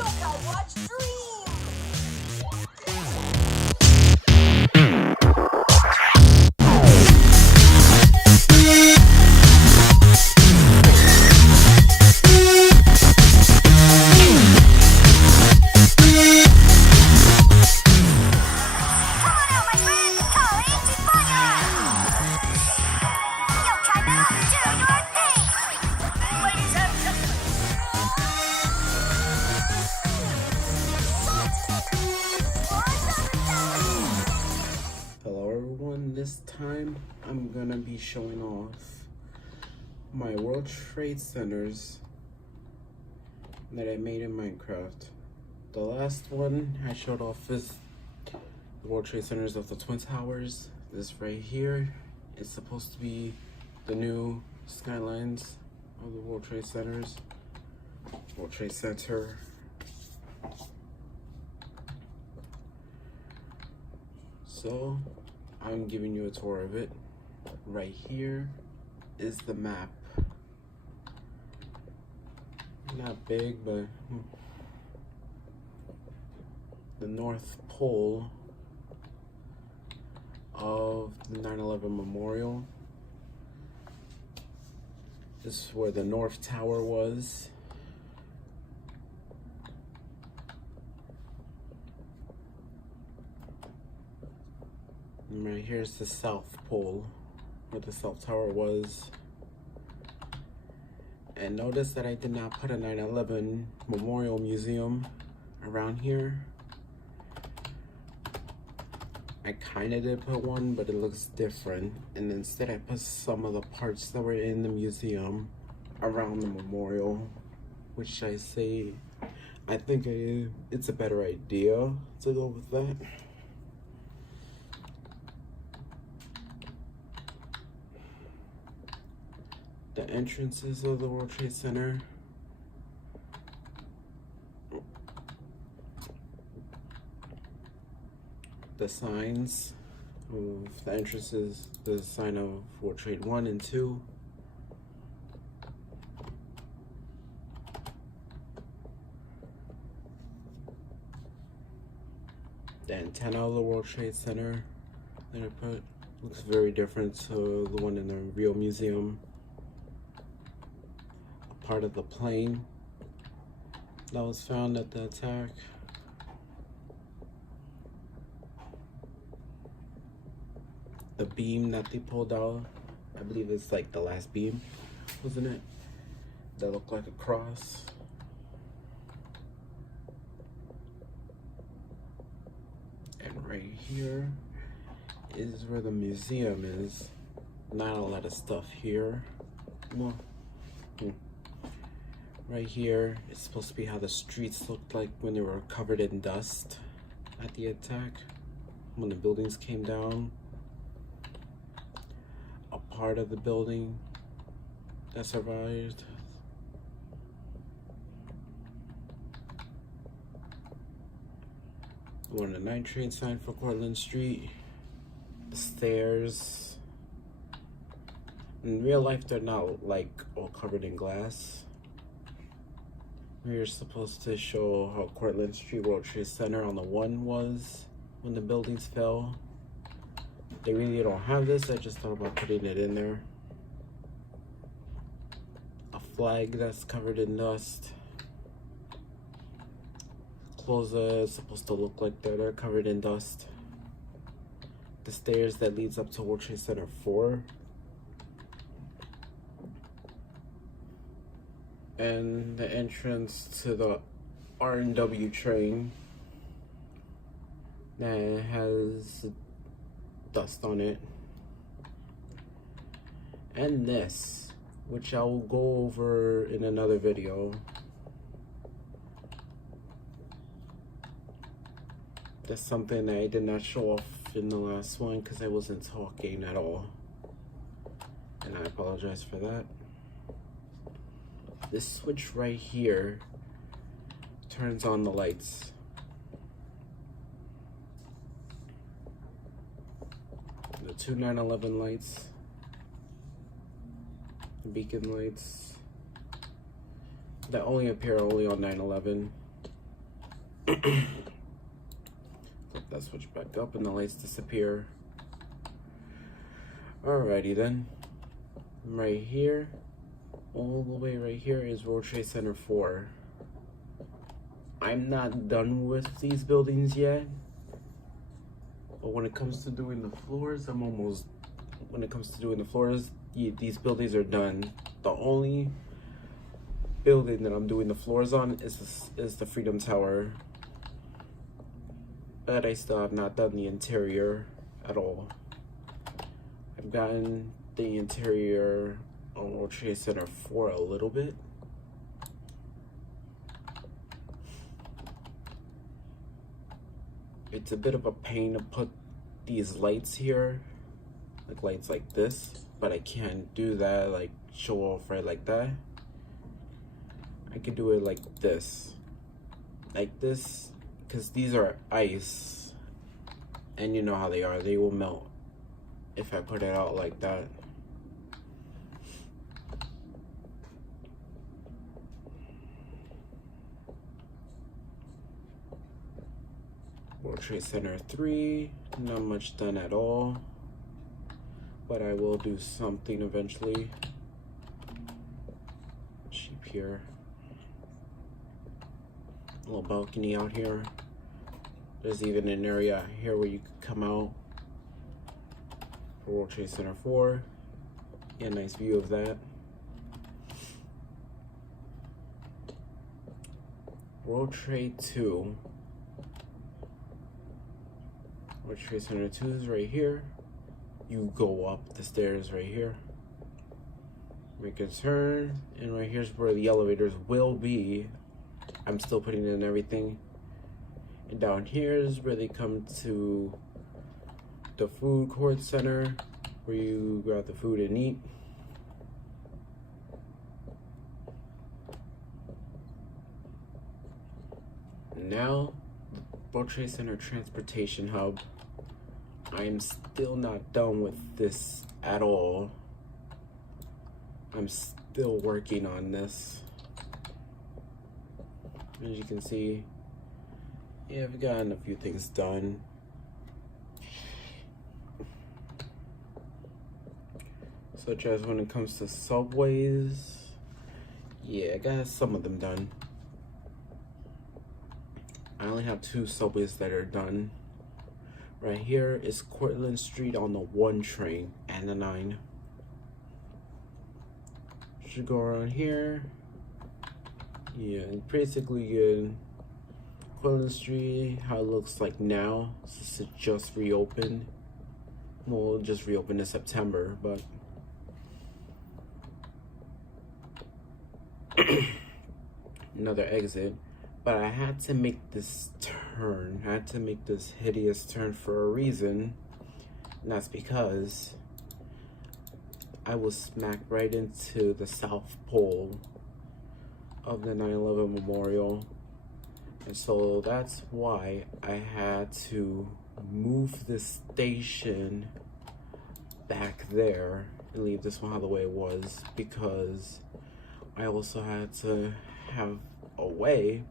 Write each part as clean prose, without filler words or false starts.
Yokai Watch Dream! Hello everyone, this time I'm gonna be showing off my World Trade Centers that I made in Minecraft. The last one I showed off is the World Trade Centers of the Twin Towers. This right here is supposed to be the new skylines of the World Trade Centers. World Trade Center. So, I'm giving you a tour of it. Right here is the map. Not big, but the North Pole of the 9/11 Memorial. This is where the North Tower was. And right here's the South Pole, where the South Tower was. And notice that I did not put a 9/11 Memorial Museum around here. I kind of did put one, but it looks different. And instead I put some of the parts that were in the museum around the memorial, which I think it's a better idea to go with that. The entrances of the World Trade Center. The signs of the entrances, the sign of World Trade 1 and 2. The antenna of the World Trade Center that I put looks very different to the one in the real museum. A part of the plane that was found at the attack. The beam that they pulled out, I believe it's like the last beam, wasn't it? That looked like a cross. And right here is where the museum is. Not a lot of stuff here. Well, right here is supposed to be how the streets looked like when they were covered in dust at the attack, when the buildings came down. A part of the building that survived. One of the 9 train sign for Cortlandt Street. The stairs. In real life, they're not like all covered in glass. We're supposed to show how Cortlandt Street World Trade Center on the 1 was when the buildings fell. They really don't have this, I just thought about putting it in there. A flag that's covered in dust. Clothes are supposed to look like they're covered in dust. The stairs that leads up to World Trade Center 4. And the entrance to the R&W train that has dust on it. And this, which I will go over in another video. That's something that I did not show off in the last one because I wasn't talking at all. And I apologize for that. This switch right here turns on the lights. The 2 9/11 lights, the beacon lights that only appear on 9/11. Flip that switch back up and the lights disappear. Alrighty then. Right here, all the way right here is World Trade Center 4. I'm not done with these buildings yet. But when it comes to doing the floors, these buildings are done. The only building that I'm doing the floors on is the Freedom Tower. But I still have not done the interior at all. I've gotten the interior on World Trade Center 4 a little bit. It's a bit of a pain to put these lights here, like lights like this, but I can't do that, like show off right like that. I could do it like this, because these are ice, and you know how they are, they will melt if I put it out like that. World Trade Center 3, not much done at all, but I will do something eventually. Cheap here. A little balcony out here. There's even an area here where you could come out for World Trade Center 4. Yeah, nice view of that. World Trade 2. World Trade Center 2 is right here. You go up the stairs right here. Make a turn, and right here's where the elevators will be. I'm still putting in everything. And down here is where they come to the food court center, where you grab the food and eat. Now, the World Trade Center Transportation Hub. I am still not done with this at all. I'm still working on this. As you can see, yeah, I've gotten a few things done. Such as when it comes to subways, yeah, I got some of them done. I only have 2 subways that are done. Right here is Cortlandt Street on the 1 train and the 9. Should go around here. Yeah, and basically good. Cortlandt Street, how it looks like now, since it just reopened. Well, it just reopened in September, but another exit. But I had to make this turn. I had to make this hideous turn for a reason. And that's because I was smacked right into the South Pole of the 9/11 Memorial. And so that's why I had to move this station back there and leave this one how the way it was, because I also had to have a way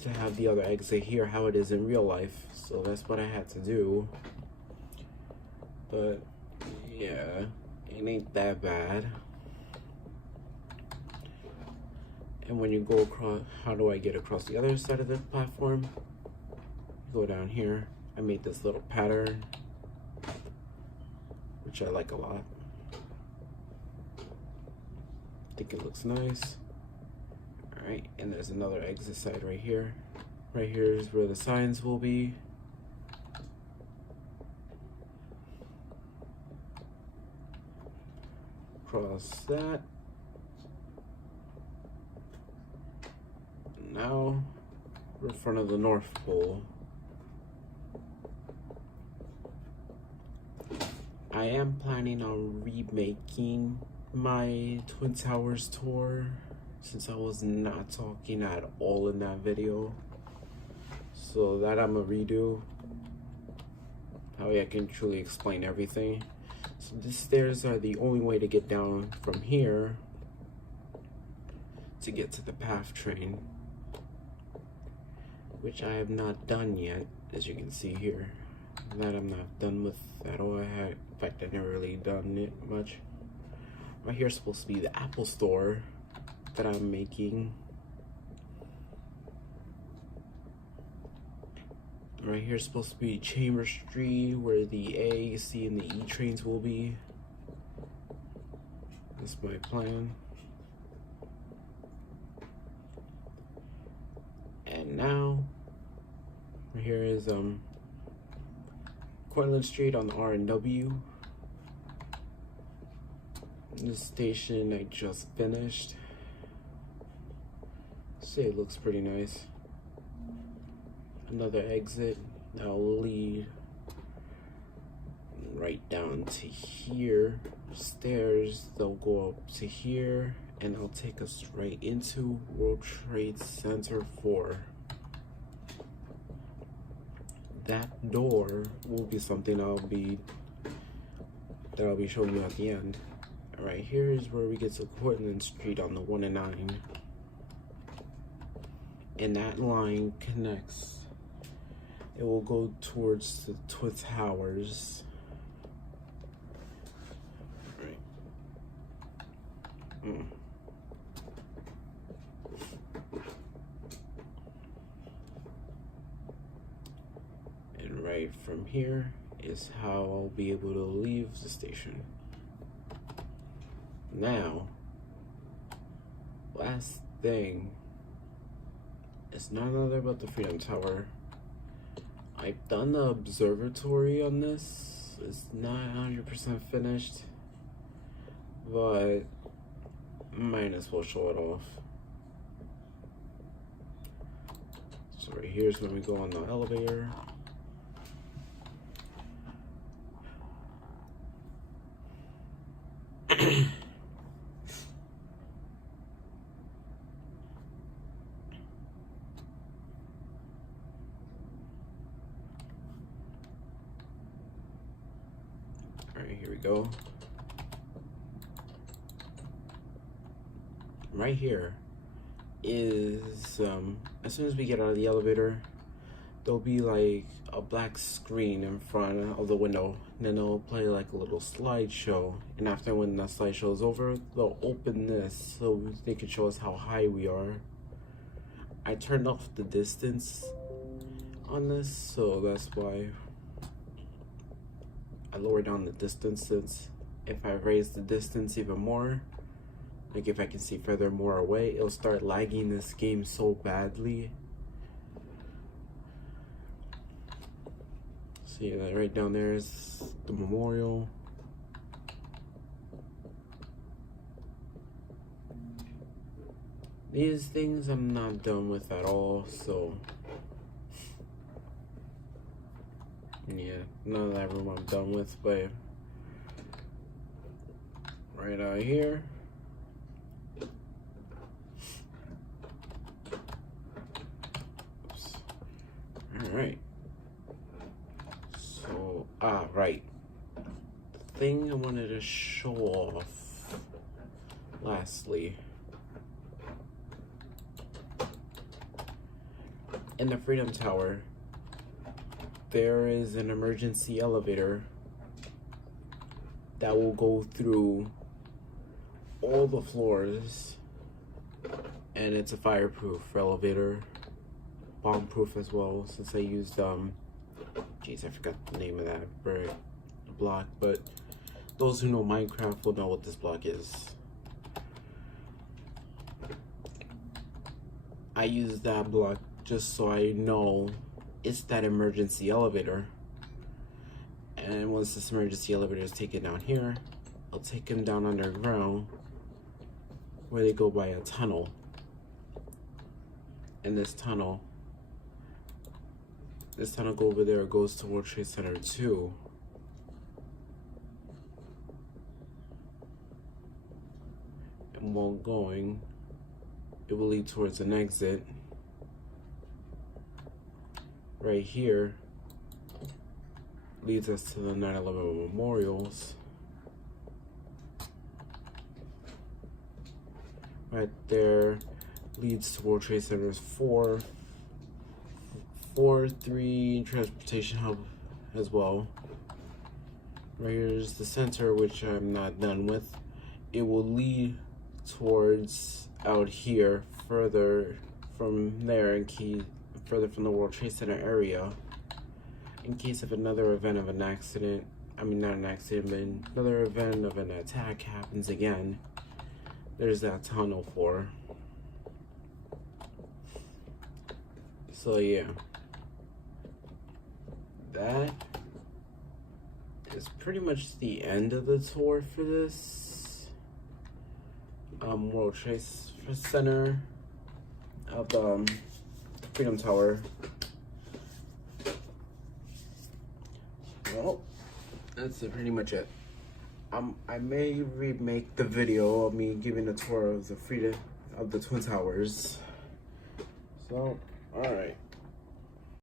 to have the other exit here how it is in real life. So that's what I had to do. But yeah, it ain't that bad. And when you go across, how do I get across the other side of the platform? Go down here. I made this little pattern, which I like a lot. I think it looks nice. Alright, and there's another exit side right here. Right here is where the signs will be. Cross that. Now we're in front of the North Pole. I am planning on remaking my Twin Towers tour, since I was not talking at all in that video. So that I'm gonna redo. That way I can truly explain everything. So these stairs are the only way to get down from here to get to the PATH train. which I have not done yet, as you can see here. That I'm not done with at all. In fact, I never really done it much. Right here is supposed to be the Apple Store that I'm making. Right here is supposed to be Chamber Street, where the A, C, and the E trains will be. That's my plan. And now, here is Cortlandt Street on the R&W. This station I just finished. Say it looks pretty nice. Another exit that will lead right down to here. Stairs, they'll go up to here, and they'll take us right into World Trade Center 4. That door will be something I'll be showing you at the end. Right here is where we get to Cortlandt Street on the 1 and 9. And that line connects. It will go towards the Twin Towers. Right. And right from here is how I'll be able to leave the station. Now, last thing, it's none other but the Freedom Tower. I've done the observatory on this. It's not 100% finished, but might as well show it off. So right here's when we go on the elevator. Alright, here we go. Right here is, as soon as we get out of the elevator, there'll be like a black screen in front of the window. And then it'll play like a little slideshow. And after when the slideshow is over, they'll open this so they can show us how high we are. I turned off the distance on this, so that's why I lowered down the distance, since if I raise the distance even more, like if I can see further more away, it'll start lagging this game so badly. See that right down there is the memorial. These things I'm not done with at all, so yeah, none of that room I'm done with, but right out here, oops. All right, so right, the thing I wanted to show off lastly, in the Freedom Tower, there is an emergency elevator that will go through all the floors, and it's a fireproof elevator, bomb-proof as well, since I used geez, I forgot the name of that block, but those who know Minecraft will know what this block is. I use that block just so I know it's that emergency elevator. And once this emergency elevator is taken down here, I'll take them down underground where they go by a tunnel. And this tunnel go over there goes to World Trade Center 2. And while going, it will lead towards an exit. Right here leads us to the 9/11 memorials. Right there leads to World Trade Centers 4, 4-3 transportation hub as well. Right here's the center, which I'm not done with. It will lead towards out here, further from there, further from the World Trade Center area, in case of another event of an accident. I mean, not an accident, but another event of an attack happens again. There's that tunnel for. So yeah, that is pretty much the end of the tour for this World Trade Center of the Freedom Tower. Well, that's pretty much it. I may remake the video of me giving a tour of the Twin Towers. So, alright.